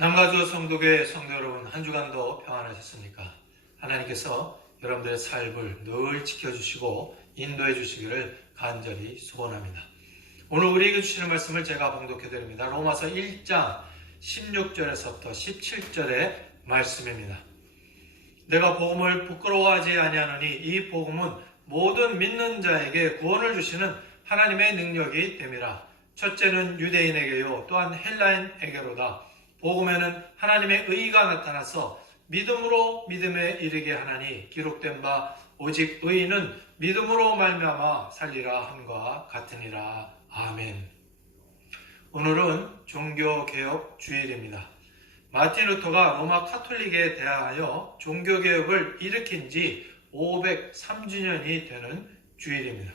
남가주 성도교회 성도 여러분, 한 주간도 평안하셨습니까? 하나님께서 여러분들의 삶을 늘 지켜주시고 인도해 주시기를 간절히 소원합니다. 오늘 우리에게 주시는 말씀을 제가 봉독해 드립니다. 로마서 1장 16절에서부터 17절의 말씀입니다. 내가 복음을 부끄러워하지 아니하노니 이 복음은 모든 믿는 자에게 구원을 주시는 하나님의 능력이 됨이라. 첫째는 유대인에게요 또한 헬라인에게로다. 복음에는 하나님의 의가 나타나서 믿음으로 믿음에 이르게 하나니 기록된 바 오직 의인은 믿음으로 말미암아 살리라 함과 같으니라. 아멘. 오늘은 종교개혁 주일입니다. 마틴 루터가 로마 카톨릭에 대하여 종교개혁을 일으킨 지 503주년이 되는 주일입니다.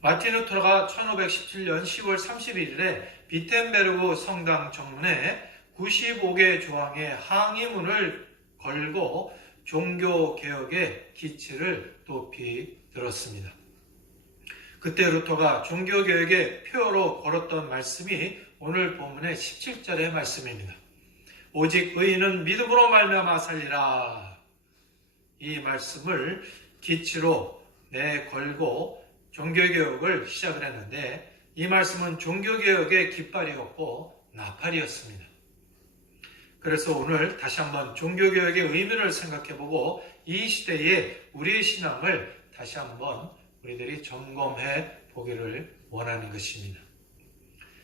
마틴 루터가 1517년 10월 31일에 비텐베르그 성당 정문에 95개 조항의 항의문을 걸고 종교개혁의 기치를 높이 들었습니다. 그때 루터가 종교개혁의 표어로 걸었던 말씀이 오늘 본문의 17절의 말씀입니다. 오직 의인은 믿음으로 말미암아 살리라. 이 말씀을 기치로 내걸고 종교개혁을 시작을 했는데 이 말씀은 종교개혁의 깃발이었고 나팔이었습니다. 그래서 오늘 다시 한번 종교개혁의 의미를 생각해보고 이 시대에 우리의 신앙을 다시 한번 우리들이 점검해 보기를 원하는 것입니다.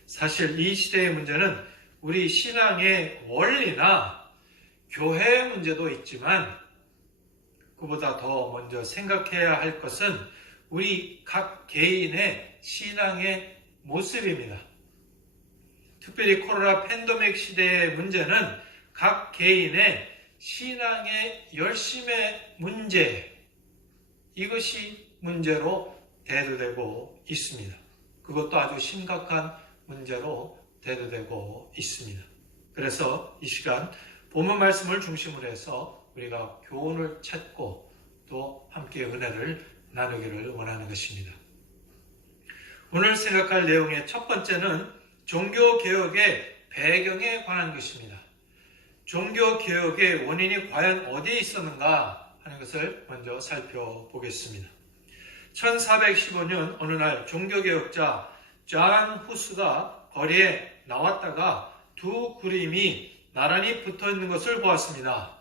사실 이 시대의 문제는 우리 신앙의 원리나 교회의 문제도 있지만 그보다 더 먼저 생각해야 할 것은 우리 각 개인의 신앙의 모습입니다. 특별히 코로나 팬데믹 시대의 문제는 각 개인의 신앙의 열심의 문제, 이것이 문제로 대두되고 있습니다. 그것도 아주 심각한 문제로 대두되고 있습니다. 그래서 이 시간 본문 말씀을 중심으로 해서 우리가 교훈을 찾고 또 함께 은혜를 나누기를 원하는 것입니다. 오늘 생각할 내용의 첫 번째는 종교개혁의 배경에 관한 것입니다. 종교개혁의 원인이 과연 어디에 있었는가 하는 것을 먼저 살펴보겠습니다. 1415년 어느 날 종교개혁자 존 후스가 거리에 나왔다가 두 그림이 나란히 붙어 있는 것을 보았습니다.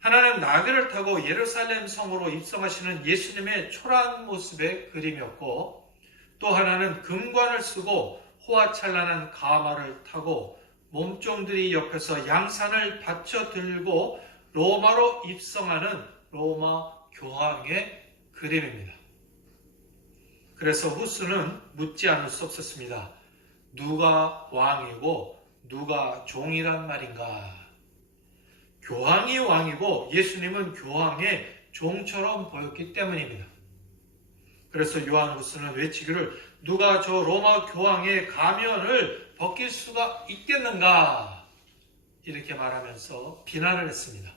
하나는 나귀를 타고 예루살렘 성으로 입성하시는 예수님의 초라한 모습의 그림이었고 또 하나는 금관을 쓰고 호화찬란한 가마를 타고 몸종들이 옆에서 양산을 받쳐 들고 로마로 입성하는 로마 교황의 그림입니다. 그래서 후스는 묻지 않을 수 없었습니다. 누가 왕이고 누가 종이란 말인가? 교황이 왕이고 예수님은 교황의 종처럼 보였기 때문입니다. 그래서 요한 후스는 외치기를 누가 저 로마 교황의 가면을 벗길 수가 있겠는가? 이렇게 말하면서 비난을 했습니다.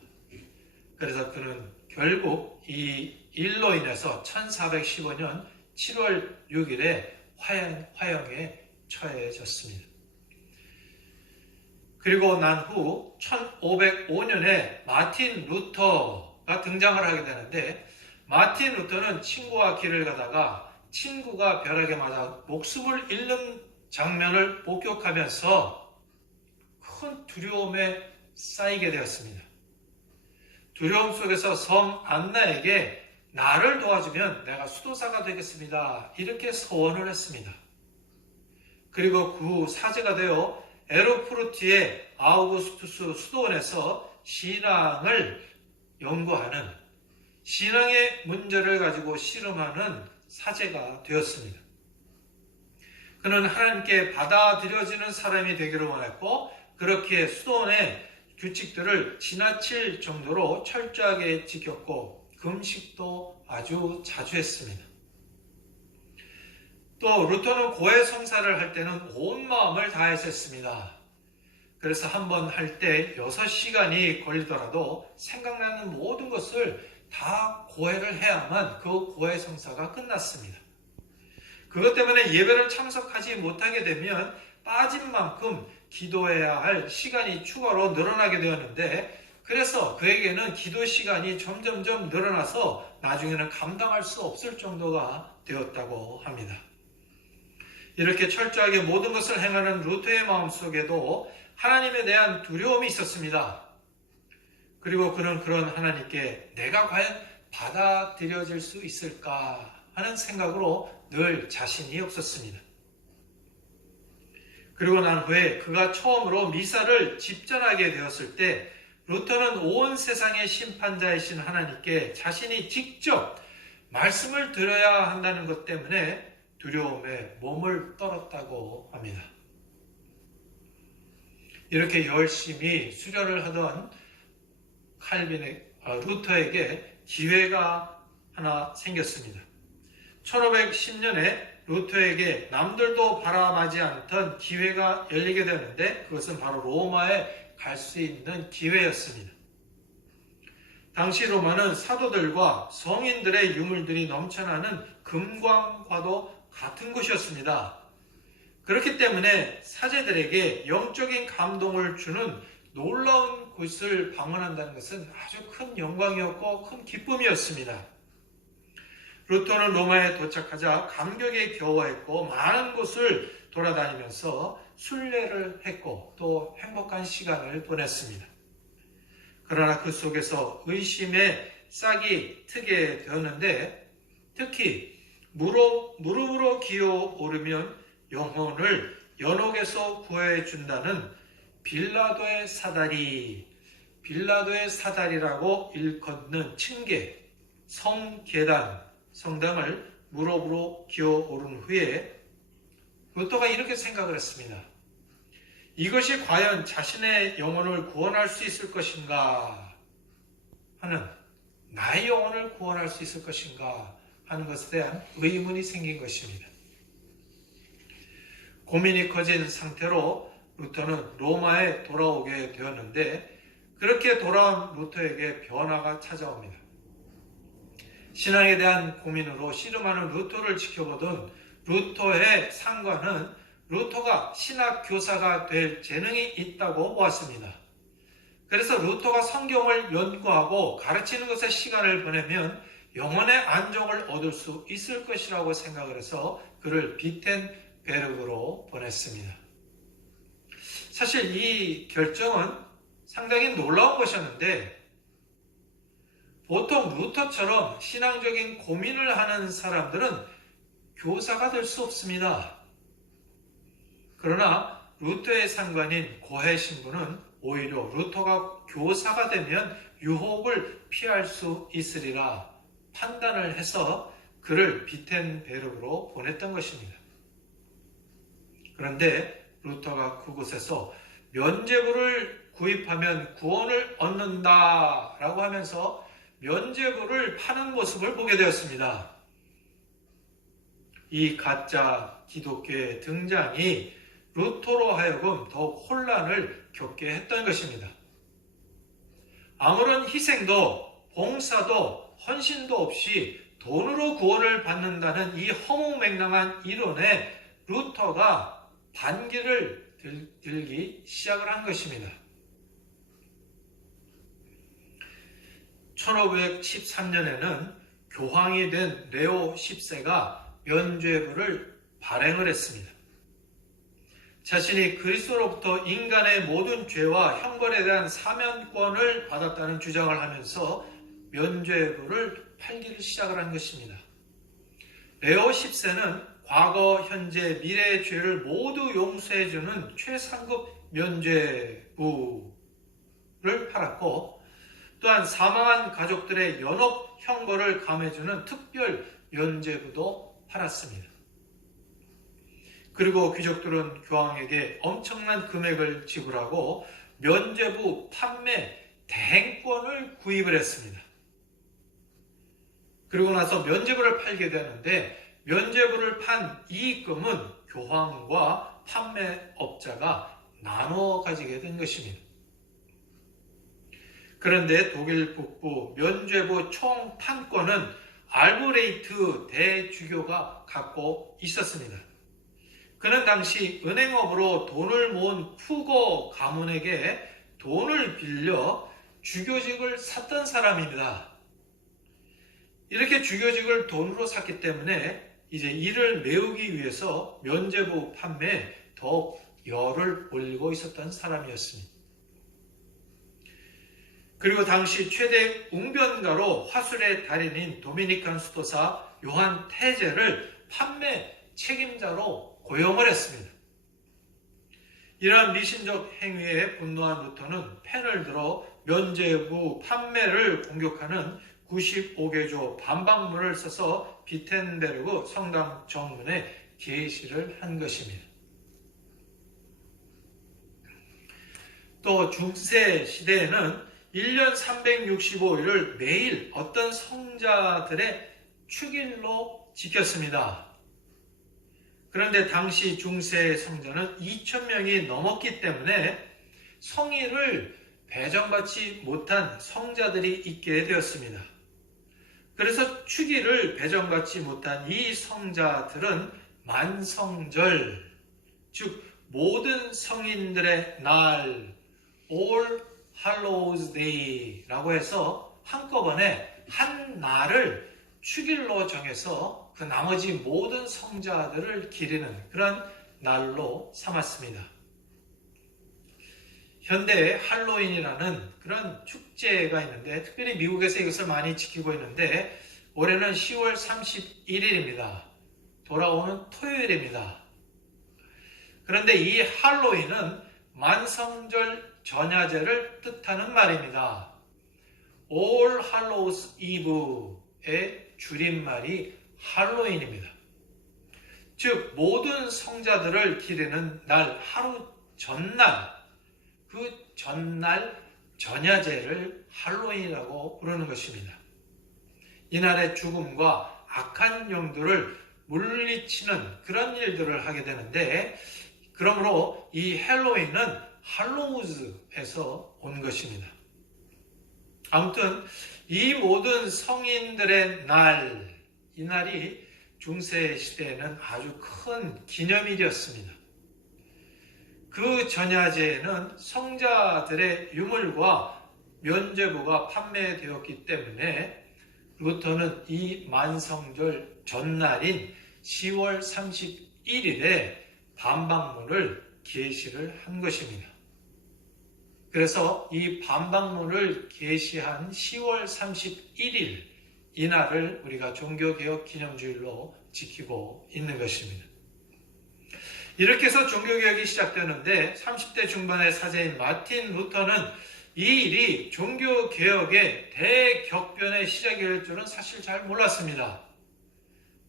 그래서 그는 결국 이 일로 인해서 1415년 7월 6일에 화형에 처해졌습니다. 그리고 난 후 1505년에 마틴 루터가 등장을 하게 되는데 마틴 루터는 친구와 길을 가다가 친구가 벼락에 맞아 목숨을 잃는 장면을 목격하면서 큰 두려움에 쌓이게 되었습니다. 두려움 속에서 성 안나에게 나를 도와주면 내가 수도사가 되겠습니다. 이렇게 서원을 했습니다. 그리고 그 후 사제가 되어 에르푸르트의 아우구스투스 수도원에서 신앙을 연구하는 신앙의 문제를 가지고 씨름하는 사제가 되었습니다. 그는 하나님께 받아들여지는 사람이 되기를 원했고 그렇게 수도원의 규칙들을 지나칠 정도로 철저하게 지켰고 금식도 아주 자주 했습니다. 또 루터는 고해 성사를 할 때는 온 마음을 다해서 했습니다. 그래서 한 번 할 때 6시간이 걸리더라도 생각나는 모든 것을 다 고해를 해야만 그 고해 성사가 끝났습니다. 그것 때문에 예배를 참석하지 못하게 되면 빠진 만큼 기도해야 할 시간이 추가로 늘어나게 되었는데, 그래서 그에게는 기도 시간이 점점점 늘어나서 나중에는 감당할 수 없을 정도가 되었다고 합니다. 이렇게 철저하게 모든 것을 행하는 루터의 마음속에도 하나님에 대한 두려움이 있었습니다. 그리고 그는 그런 하나님께 내가 과연 받아들여질 수 있을까 하는 생각으로 늘 자신이 없었습니다. 그리고 난 후에 그가 처음으로 미사를 집전하게 되었을 때 루터는 온 세상의 심판자이신 하나님께 자신이 직접 말씀을 드려야 한다는 것 때문에 두려움에 몸을 떨었다고 합니다. 이렇게 열심히 수련을 하던 루터에게 기회가 하나 생겼습니다. 1510년에 루터에게 남들도 바라마지 않던 기회가 열리게 되는데 그것은 바로 로마에 갈 수 있는 기회였습니다. 당시 로마는 사도들과 성인들의 유물들이 넘쳐나는 금광과도 같은 곳이었습니다. 그렇기 때문에 사제들에게 영적인 감동을 주는 놀라운 곳을 방문한다는 것은 아주 큰 영광이었고 큰 기쁨이었습니다. 루터는 로마에 도착하자 감격에 겨워했고 많은 곳을 돌아다니면서 순례를 했고 또 행복한 시간을 보냈습니다. 그러나 그 속에서 의심의 싹이 트게 되었는데 특히 무릎으로 기어오르면 영혼을 연옥에서 구해준다는 빌라도의 사다리라고 일컫는 층계, 성당을 무릎으로 기어오른 후에 루터가 이렇게 생각을 했습니다. 이것이 과연 자신의 영혼을 구원할 수 있을 것인가 하는, 나의 영혼을 구원할 수 있을 것인가 하는 것에 대한 의문이 생긴 것입니다. 고민이 커진 상태로 루터는 로마에 돌아오게 되었는데 그렇게 돌아온 루터에게 변화가 찾아옵니다. 신앙에 대한 고민으로 씨름하는 루터를 지켜보던 루터의 상관은 루터가 신학 교사가 될 재능이 있다고 보았습니다. 그래서 루터가 성경을 연구하고 가르치는 것에 시간을 보내면 영혼의 안정을 얻을 수 있을 것이라고 생각을 해서 그를 비텐베르그로 보냈습니다. 사실 이 결정은 상당히 놀라운 것이었는데 보통 루터처럼 신앙적인 고민을 하는 사람들은 교사가 될 수 없습니다. 그러나 루터의 상관인 고해 신부는 오히려 루터가 교사가 되면 유혹을 피할 수 있으리라 판단을 해서 그를 비텐베르그로 보냈던 것입니다. 그런데 루터가 그곳에서 면죄부를 구입하면 구원을 얻는다라고 하면서 면죄부를 파는 모습을 보게 되었습니다. 이 가짜 기독교의 등장이 루터로 하여금 더욱 혼란을 겪게 했던 것입니다. 아무런 희생도 봉사도 헌신도 없이 돈으로 구원을 받는다는 이 허무맹랑한 이론에 루터가 반기를 들기 시작을 한 것입니다. 1513년에는 교황이 된 레오 10세가 면죄부를 발행을 했습니다. 자신이 그리스도로부터 인간의 모든 죄와 형벌에 대한 사면권을 받았다는 주장을 하면서 면죄부를 팔기를 시작을 한 것입니다. 레오 10세는 과거, 현재, 미래의 죄를 모두 용서해주는 최상급 면죄부를 팔았고 또한 사망한 가족들의 연옥 형벌을 감해주는 특별 면죄부도 팔았습니다. 그리고 귀족들은 교황에게 엄청난 금액을 지불하고 면죄부 판매 대행권을 구입을 했습니다. 그리고 나서 면죄부를 팔게 되는데 면죄부를 판 이익금은 교황과 판매업자가 나눠 가지게 된 것입니다. 그런데 독일 북부 면죄부 총 판권은 알브레이트 대주교가 갖고 있었습니다. 그는 당시 은행업으로 돈을 모은 푸거 가문에게 돈을 빌려 주교직을 샀던 사람입니다. 이렇게 주교직을 돈으로 샀기 때문에 이제 이를 메우기 위해서 면죄부 판매에 더욱 열을 올리고 있었던 사람이었습니다. 그리고 당시 최대 웅변가로 화술의 달인인 도미니칸 수도사 요한 태제를 판매 책임자로 고용을 했습니다. 이러한 미신적 행위에 분노한 루터는 펜을 들어 면죄부 판매를 공격하는 95개조 반박문을 써서 비텐베르그 성당 정문에 게시를 한 것입니다. 또 중세 시대에는 1년 365일을 매일 어떤 성자들의 축일로 지켰습니다. 그런데 당시 중세 성자는 2,000명이 넘었기 때문에 성일을 배정받지 못한 성자들이 있게 되었습니다. 그래서 축일을 배정받지 못한 이 성자들은 만성절, 즉 모든 성인들의 날, All Hallows Day라고 해서 한꺼번에 한 날을 축일로 정해서 그 나머지 모든 성자들을 기리는 그런 날로 삼았습니다. 현대 할로윈이라는 그런 축제가 있는데 특별히 미국에서 이것을 많이 지키고 있는데 올해는 10월 31일입니다. 돌아오는 토요일입니다. 그런데 이 할로윈은 만성절 전야제를 뜻하는 말입니다. All Hallows Eve의 줄임말이 할로윈입니다. 즉 모든 성자들을 기리는 날 하루 전날, 그 전날 전야제를 할로윈이라고 부르는 것입니다. 이날의 죽음과 악한 영들을 물리치는 그런 일들을 하게 되는데 그러므로 이 할로윈은 할로우즈에서 온 것입니다. 아무튼 이 모든 성인들의 날, 이 날이 중세 시대에는 아주 큰 기념일이었습니다. 그 전야제에는 성자들의 유물과 면죄부가 판매되었기 때문에 루터는 이 만성절 전날인 10월 31일에 반박문을 게시를 한 것입니다. 그래서 이 반박문을 게시한 10월 31일 이날을 우리가 종교개혁 기념주일로 지키고 있는 것입니다. 이렇게 해서 종교개혁이 시작되는데 30대 중반의 사제인 마틴 루터는 이 일이 종교개혁의 대격변의 시작일 줄은 사실 잘 몰랐습니다.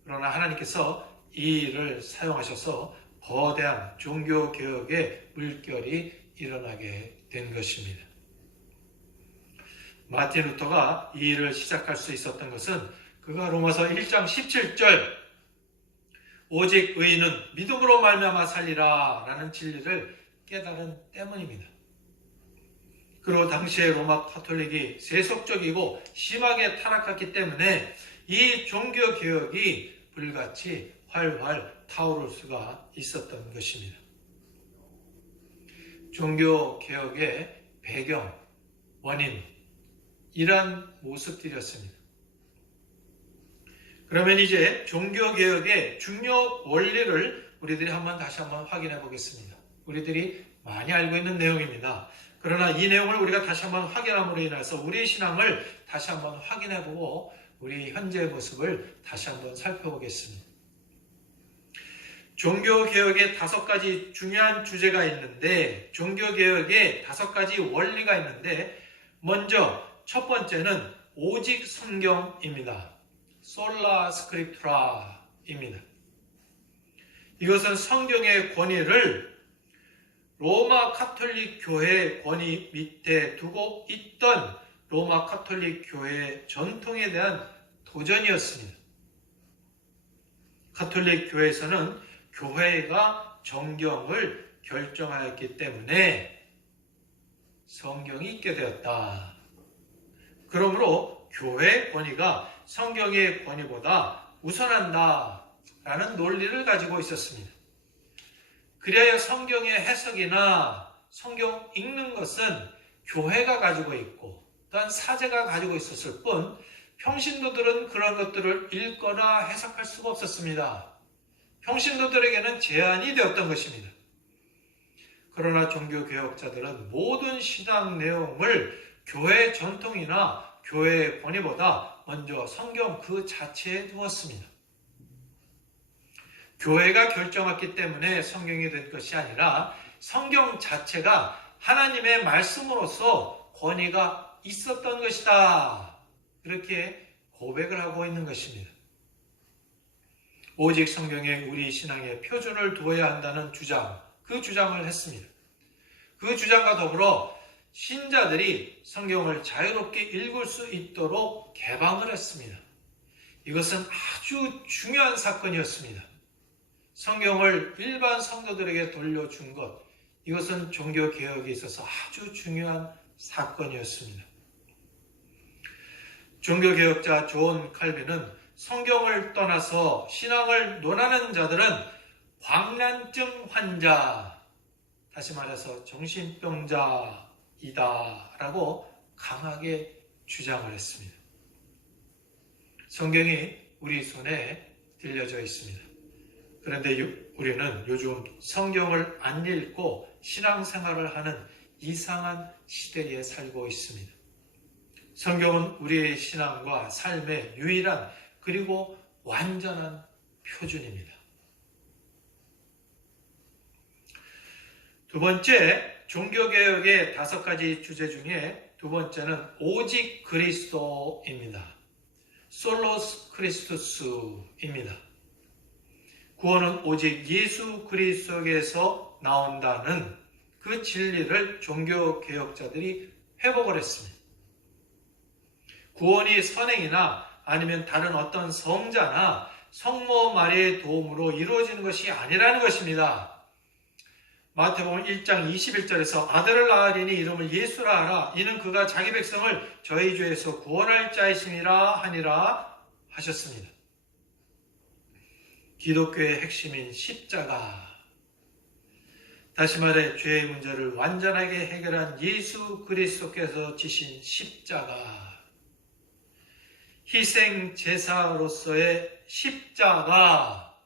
그러나 하나님께서 이 일을 사용하셔서 거대한 종교개혁의 물결이 일어나게 된 것입니다. 마틴 루터가 이 일을 시작할 수 있었던 것은 그가 로마서 1장 17절 오직 의인은 믿음으로 말미암아 살리라 라는 진리를 깨달은 때문입니다. 그리고 당시의 로마 가톨릭이 세속적이고 심하게 타락했기 때문에 이 종교개혁이 불같이 활활 타오를 수가 있었던 것입니다. 종교개혁의 배경, 원인, 이러한 모습들이었습니다. 그러면 이제 종교개혁의 중요 원리를 우리들이 다시 한번 확인해 보겠습니다. 우리들이 많이 알고 있는 내용입니다. 그러나 이 내용을 우리가 다시 한번 확인함으로 인해서 우리의 신앙을 다시 한번 확인해 보고 우리 현재의 모습을 다시 한번 살펴보겠습니다. 종교개혁의 5가지 중요한 주제가 있는데 종교개혁의 5가지 원리가 있는데 먼저 첫 번째는 오직 성경입니다. 솔라 스크립투라입니다. 이것은 성경의 권위를 로마 가톨릭 교회의 권위 밑에 두고 있던 로마 가톨릭 교회의 전통에 대한 도전이었습니다. 가톨릭 교회에서는 교회가 정경을 결정하였기 때문에 성경이 있게 되었다. 그러므로 교회의 권위가 성경의 권위보다 우선한다 라는 논리를 가지고 있었습니다. 그리하여 성경의 해석이나 성경 읽는 것은 교회가 가지고 있고 또한 사제가 가지고 있었을 뿐 평신도들은 그런 것들을 읽거나 해석할 수가 없었습니다. 평신도들에게는 제한이 되었던 것입니다. 그러나 종교개혁자들은 모든 신앙 내용을 교회 전통이나 교회의 권위보다 먼저 성경 그 자체에 두었습니다. 교회가 결정했기 때문에 성경이 된 것이 아니라 성경 자체가 하나님의 말씀으로서 권위가 있었던 것이다. 그렇게 고백을 하고 있는 것입니다. 오직 성경에 우리 신앙의 표준을 두어야 한다는 주장, 그 주장을 했습니다. 그 주장과 더불어 신자들이 성경을 자유롭게 읽을 수 있도록 개방을 했습니다. 이것은 아주 중요한 사건이었습니다. 성경을 일반 성도들에게 돌려준 것, 이것은 종교개혁에 있어서 아주 중요한 사건이었습니다. 종교개혁자 존 칼빈은 성경을 떠나서 신앙을 논하는 자들은 광란증 환자, 다시 말해서 정신병자이다 라고 강하게 주장을 했습니다. 성경이 우리 손에 들려져 있습니다. 그런데 우리는 요즘 성경을 안 읽고 신앙생활을 하는 이상한 시대에 살고 있습니다. 성경은 우리의 신앙과 삶의 유일한 그리고 완전한 표준입니다. 두 번째, 종교개혁의 5가지 주제 중에 두 번째는 오직 그리스도입니다. 솔로스 크리스투스입니다. 구원은 오직 예수 그리스도에서 나온다는 그 진리를 종교개혁자들이 회복을 했습니다. 구원이 선행이나 아니면 다른 어떤 성자나 성모 마리아의 도움으로 이루어지는 것이 아니라는 것입니다. 마태복음 1장 21절에서 아들을 낳으리니 이름을 예수라 하라. 이는 그가 자기 백성을 저희 죄에서 구원할 자이시니라 하니라 하셨습니다. 기독교의 핵심인 십자가, 다시 말해 죄의 문제를 완전하게 해결한 예수 그리스도께서 지신 십자가, 희생 제사로서의 십자가,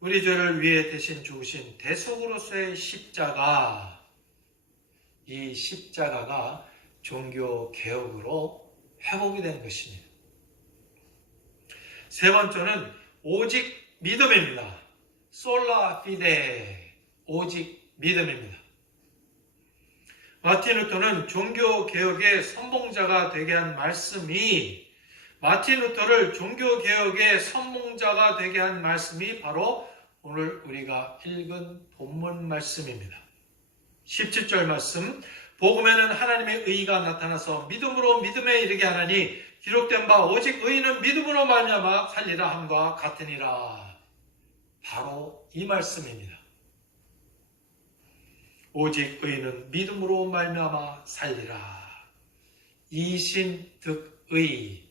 우리 죄를 위해 대신 죽으신 대속으로서의 십자가, 이 십자가가 종교 개혁으로 회복이 된 것입니다. 세 번째는 오직 믿음입니다. 솔라 피데, 오직 믿음입니다. 마틴 루터는 종교 개혁의 선봉자가 되게 한 말씀이, 마틴 루터를 종교 개혁의 선봉자가 되게 한 말씀이 바로 오늘 우리가 읽은 본문 말씀입니다. 17절 말씀, 복음에는 하나님의 의가 나타나서 믿음으로 믿음에 이르게 하나니 기록된 바 오직 의인은 믿음으로 말미암아 살리라 함과 같으니라. 바로 이 말씀입니다. 오직 의인은 믿음으로 말미암아 살리라. 이신득의,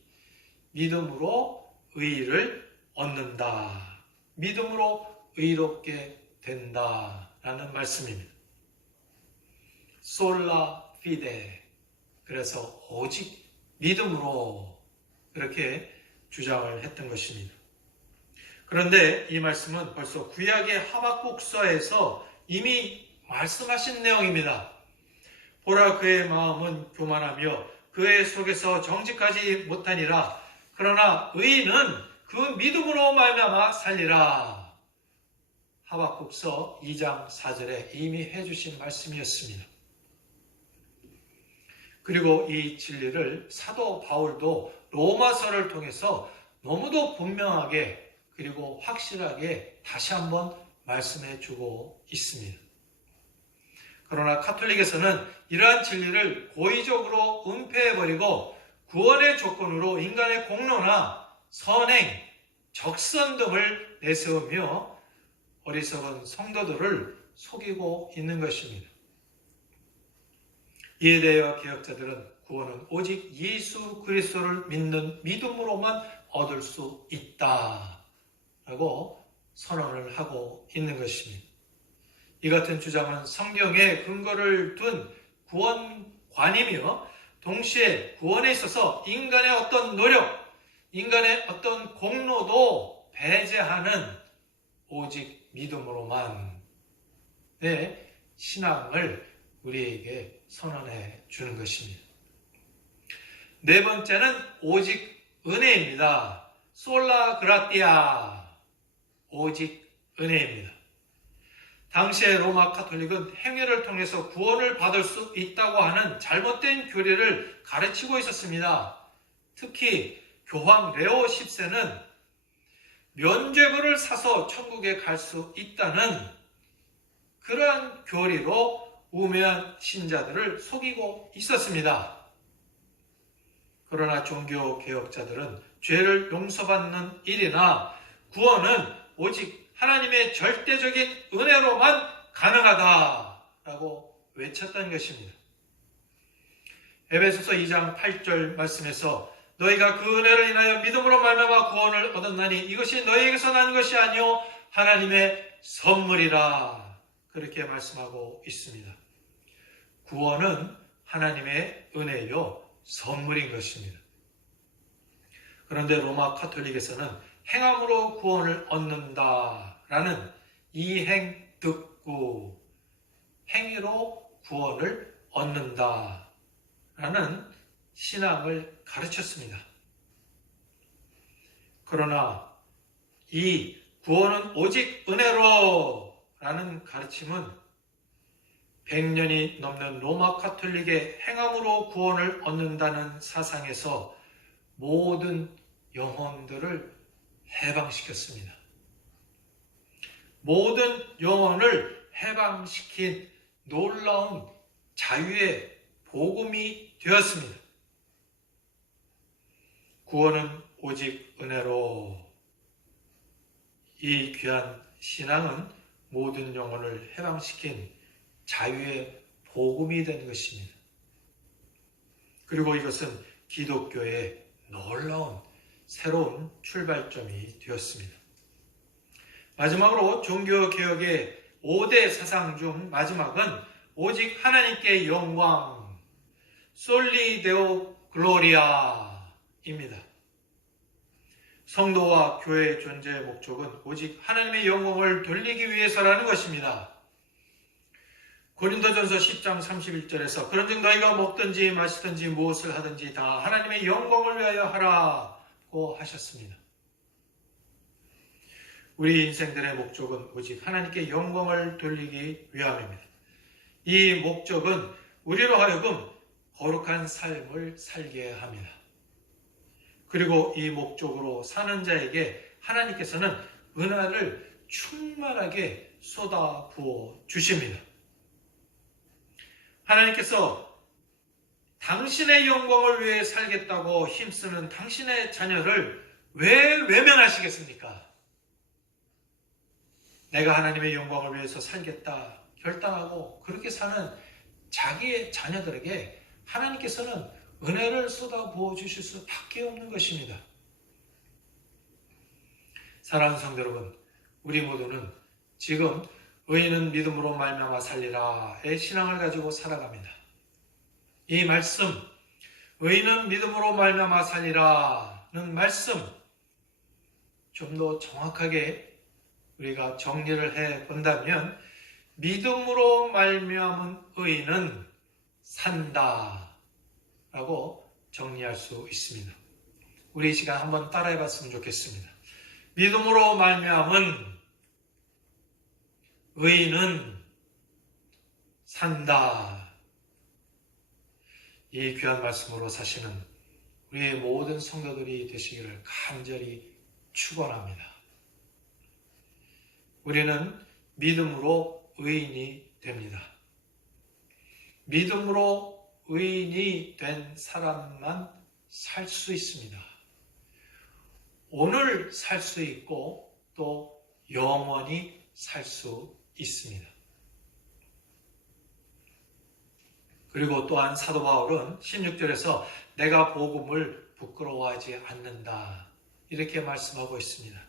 믿음으로 의를 얻는다. 믿음으로 의롭게 된다라는 말씀입니다. 솔라 피데, 그래서 오직 믿음으로 그렇게 주장을 했던 것입니다. 그런데 이 말씀은 벌써 구약의 하박국서에서 이미 말씀하신 내용입니다. 보라, 그의 마음은 교만하며 그의 속에서 정직하지 못하니라. 그러나 의인은 그 믿음으로 말미암아 살리라. 하박국서 2장 4절에 이미 해주신 말씀이었습니다. 그리고 이 진리를 사도 바울도 로마서를 통해서 너무도 분명하게 그리고 확실하게 다시 한번 말씀해 주고 있습니다. 그러나 카톨릭에서는 이러한 진리를 고의적으로 은폐해버리고 구원의 조건으로 인간의 공로나 선행, 적선 등을 내세우며 어리석은 성도들을 속이고 있는 것입니다. 이에 대하여 개혁자들은 구원은 오직 예수 그리스도를 믿는 믿음으로만 얻을 수 있다라고 선언을 하고 있는 것입니다. 이 같은 주장은 성경에 근거를 둔 구원관이며 동시에 구원에 있어서 인간의 어떤 노력, 인간의 어떤 공로도 배제하는 오직 믿음으로만 내 신앙을 우리에게 선언해 주는 것입니다. 네 번째는 오직 은혜입니다. 솔라 그라티아, 오직 은혜입니다. 당시의 로마 가톨릭은 행위를 통해서 구원을 받을 수 있다고 하는 잘못된 교리를 가르치고 있었습니다. 특히 교황 레오 10세는 면죄부를 사서 천국에 갈 수 있다는 그러한 교리로 우매한 신자들을 속이고 있었습니다. 그러나 종교개혁자들은 죄를 용서받는 일이나 구원은 오직 하나님의 절대적인 은혜로만 가능하다라고 외쳤던 것입니다. 에베소서 2장 8절 말씀에서 너희가 그 은혜를 인하여 믿음으로 말미암아 구원을 얻었나니 이것이 너희에게서 난 것이 아니요 하나님의 선물이라 그렇게 말씀하고 있습니다. 구원은 하나님의 은혜요 선물인 것입니다. 그런데 로마 가톨릭에서는 행함으로 구원을 얻는다라는 이행득구, 행위로 구원을 얻는다라는 신앙을 가르쳤습니다. 그러나 이 구원은 오직 은혜로 라는 가르침은 100년이 넘는 로마 가톨릭의 행함으로 구원을 얻는다는 사상에서 모든 영혼들을 해방시켰습니다. 모든 영혼을 해방시킨 놀라운 자유의 복음이 되었습니다. 구원은 오직 은혜로. 이 귀한 신앙은 모든 영혼을 해방시킨 자유의 복음이 된 것입니다. 그리고 이것은 기독교의 놀라운 새로운 출발점이 되었습니다. 마지막으로 종교개혁의 5대 사상 중 마지막은 오직 하나님께 영광, 솔리 데오 글로리아입니다. 성도와 교회의 존재의 목적은 오직 하나님의 영광을 돌리기 위해서라는 것입니다. 고린도전서 10장 31절에서 그런즉 너희가 먹든지 마시든지 무엇을 하든지 다 하나님의 영광을 위하여 하라고 하셨습니다. 우리 인생들의 목적은 오직 하나님께 영광을 돌리기 위함입니다. 이 목적은 우리로 하여금 거룩한 삶을 살게 합니다. 그리고 이 목적으로 사는 자에게 하나님께서는 은혜를 충만하게 쏟아부어 주십니다. 하나님께서 당신의 영광을 위해 살겠다고 힘쓰는 당신의 자녀를 왜 외면하시겠습니까? 내가 하나님의 영광을 위해서 살겠다 결단하고 그렇게 사는 자기의 자녀들에게 하나님께서는 은혜를 쏟아부어 주실 수밖에 없는 것입니다. 사랑하는 성도 여러분, 우리 모두는 지금 의인은 믿음으로 말미암아 살리라의 신앙을 가지고 살아갑니다. 이 말씀, 의인은 믿음으로 말미암아 살리라는 말씀, 좀 더 정확하게 우리가 정리를 해 본다면 믿음으로 말미암은 의인은 산다 라고 정리할 수 있습니다. 우리 이 시간 한번 따라해 봤으면 좋겠습니다. 믿음으로 말미암은 의인은 산다. 이 귀한 말씀으로 사시는 우리의 모든 성도들이 되시기를 간절히 축원합니다. 우리는 믿음으로 의인이 됩니다. 믿음으로 의인이 된 사람만 살 수 있습니다. 오늘 살 수 있고 또 영원히 살 수 있습니다. 그리고 또한 사도 바울은 16절에서 내가 복음을 부끄러워하지 않는다 이렇게 말씀하고 있습니다.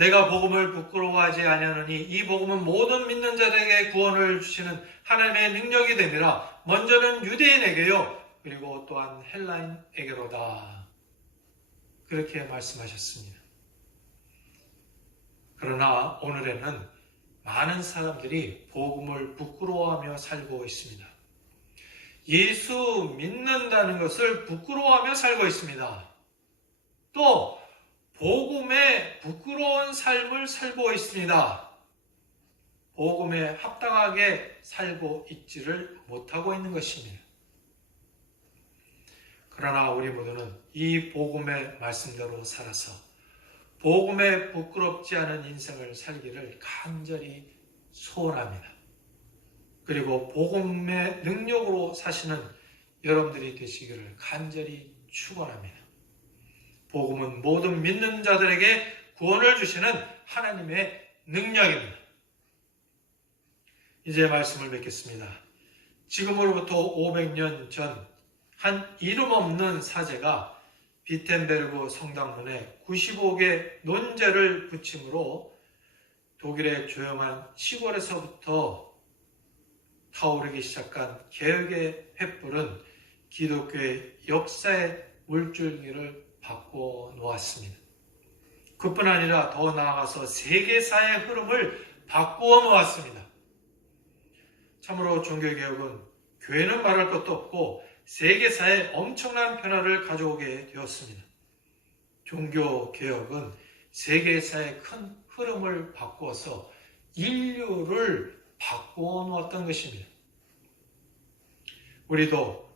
내가 복음을 부끄러워하지 아니하노니 이 복음은 모든 믿는 자들에게 구원을 주시는 하나님의 능력이 됨이라. 먼저는 유대인에게요, 그리고 또한 헬라인에게로다. 그렇게 말씀하셨습니다. 그러나 오늘에는 많은 사람들이 복음을 부끄러워하며 살고 있습니다. 예수 믿는다는 것을 부끄러워하며 살고 있습니다. 또 복음에 부끄러운 삶을 살고 있습니다. 복음에 합당하게 살고 있지를 못하고 있는 것입니다. 그러나 우리 모두는 이 복음의 말씀대로 살아서 복음에 부끄럽지 않은 인생을 살기를 간절히 소원합니다. 그리고 복음의 능력으로 사시는 여러분들이 되시기를 간절히 축원합니다. 복음은 모든 믿는 자들에게 구원을 주시는 하나님의 능력입니다. 이제 말씀을 맺겠습니다. 지금으로부터 500년 전 한 이름 없는 사제가 비텐베르그 성당문에 95개 논제를 붙임으로 독일의 조용한 시골에서부터 타오르기 시작한 개혁의 횃불은 기독교의 역사의 물줄기를 바꿔 놓았습니다. 그뿐 아니라 더 나아가서 세계사의 흐름을 바꾸어 놓았습니다. 참으로 종교개혁은 교회는 말할 것도 없고 세계사에 엄청난 변화를 가져오게 되었습니다. 종교개혁은 세계사의 큰 흐름을 바꾸어서 인류를 바꾸어 놓았던 것입니다. 우리도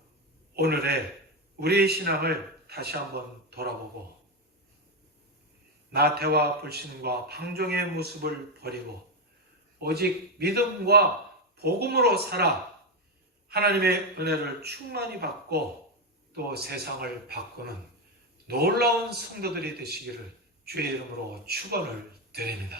오늘의 우리의 신앙을 다시 한번 돌아보고 나태와 불신과 방종의 모습을 버리고 오직 믿음과 복음으로 살아 하나님의 은혜를 충만히 받고 또 세상을 바꾸는 놀라운 성도들이 되시기를 주의 이름으로 축원을 드립니다.